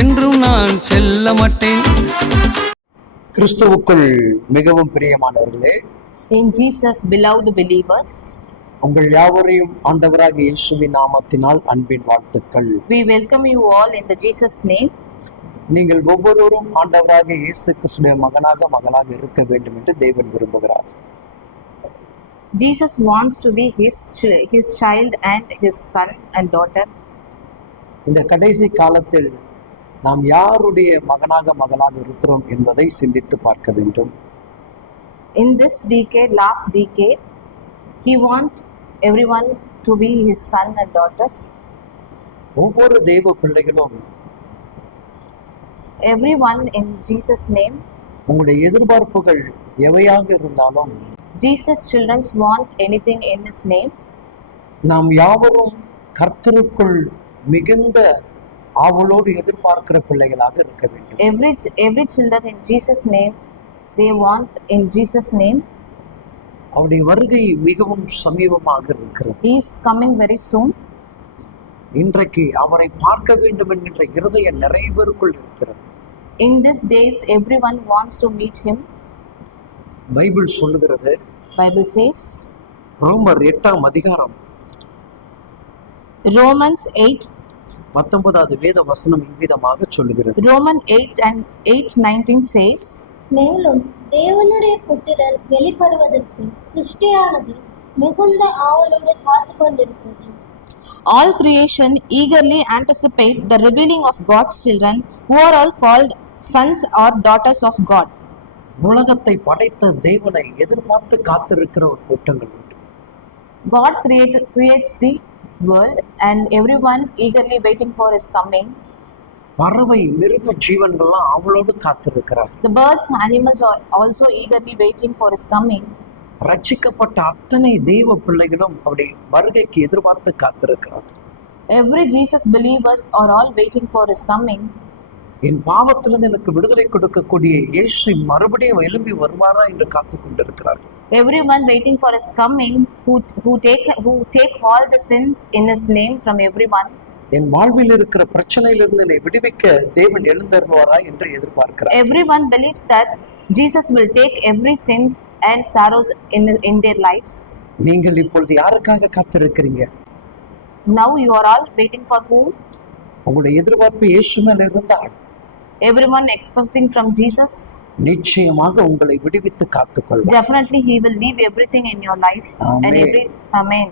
என்றும் நான் செல்ல மாட்டேன். கிறிஸ்துவுக்குள் மிகவும் பிரியமானவர்களே, In Jesus, beloved believers, உங்கள் யாவரையும் ஆண்டவராகிய இயேசுவின் நாமத்தினால் அன்பின் வாழ்த்துக்கள். we welcome you all in the Jesus name. நீங்கள் ஒவ்வொருவரும் ஆண்டவராகிய இயேசு கிறிஸ்துவின் மகளாக இருக்க வேண்டும் என்று தேவன் விரும்புகிறார். Jesus wants to be his child and his son and daughter. இந்த கடைசி காலத்தில் நாம் யாருடைய மகளாக இருக்கிறோம் என்பதை சிந்தித்து பார்க்க வேண்டும். In this decade, last decade, he wants everyone to be his son and daughters. ஒவ்வொரு தெய்வ பிள்ளைகளும் Everyone in Jesus name. உங்களுடைய எதிர்பார்ப்புகள் எவையாக இருந்தாலும் Jesus children want anything in his name. நாம் யாவரும் கர்த்தருக்குள் மிகுந்த ஆவலோடு எதிர்பார்க்கிற பிள்ளைகளாக இருக்க வேண்டும். Every children in Jesus name, they want in Jesus name. அவருடைய வருகை மிகவும் சமீபமாக இருக்கிறது. He is coming very soon. இன்றைக்கு அவரை பார்க்க வேண்டும் என்கின்ற இருதயம் நிறைய பேருக்குள் இருக்கிறது. In these days, everyone wants to meet him. Bible சொல்லுகிறது, Bible says, ரோமர் 8ஆம் அதிகாரம் Romans 8, 19வது வேத வசனம் இவ்விதமாக சொல்லுகிறது. Romans 8 and 8:19 says, மேலும் தேவனுடைய புத்திரர் வெளிப்படுவதற்கு சிருஷ்டியானது மிகுந்த ஆவலோடு காத்து கொண்டிருக்கிறது. all creation eagerly anticipate the revealing of God's children, who are all called sons or daughters of God. உலகத்தை படைத்த தேவனை எதிர்பார்த்து காத்திருக்கிற ஒரு கூட்டங்கள் உண்டு. God creates the world and everyone eagerly waiting for his coming. பறவை மிருக ஜீவன்கள்லாம் அவளோடு காத்திருக்கிறார். The birds, animals are also eagerly waiting for his coming. ரட்சிக்கப்பட்ட அத்தனை தெய்வ பிள்ளைகளும் அவருடைய வருகைக்கு எதிர்பார்த்து காத்திருக்கிறார். Every Jesus believers are all waiting for his coming. என் பாவத்திலிருந்து எனக்கு விடுதலை கொடுக்கக்கூடிய இயேசு மறுபடியும் எழும்பி வருவாரா என்று காத்து கொண்டிருக்கிறார். Everyone waiting for his coming, who take all the sins in his name from everyone. என் வாழ்வில் இருக்கிற பிரச்சனையிலிருந்து என்னை விடுவிக்க தேவன் எழுந்தருள்வாரா என்று எதிர்பார்க்கிறார். Everyone believes that Jesus will take every sins and sorrows in their lives. நீங்கள் இப்பொழுது யாருக்காக காத்திருக்கிறீங்க? Now you are all waiting for whom? உங்களுடைய எதிர்பார்ப்பு இயேசு மேல் இருந்தால் Everyone expecting from Jesus. நிச்சயமாக உங்களை விடுவித்து காத்துக்கொள்வார். Definitely he will leave everything in your life. Amen. Amen.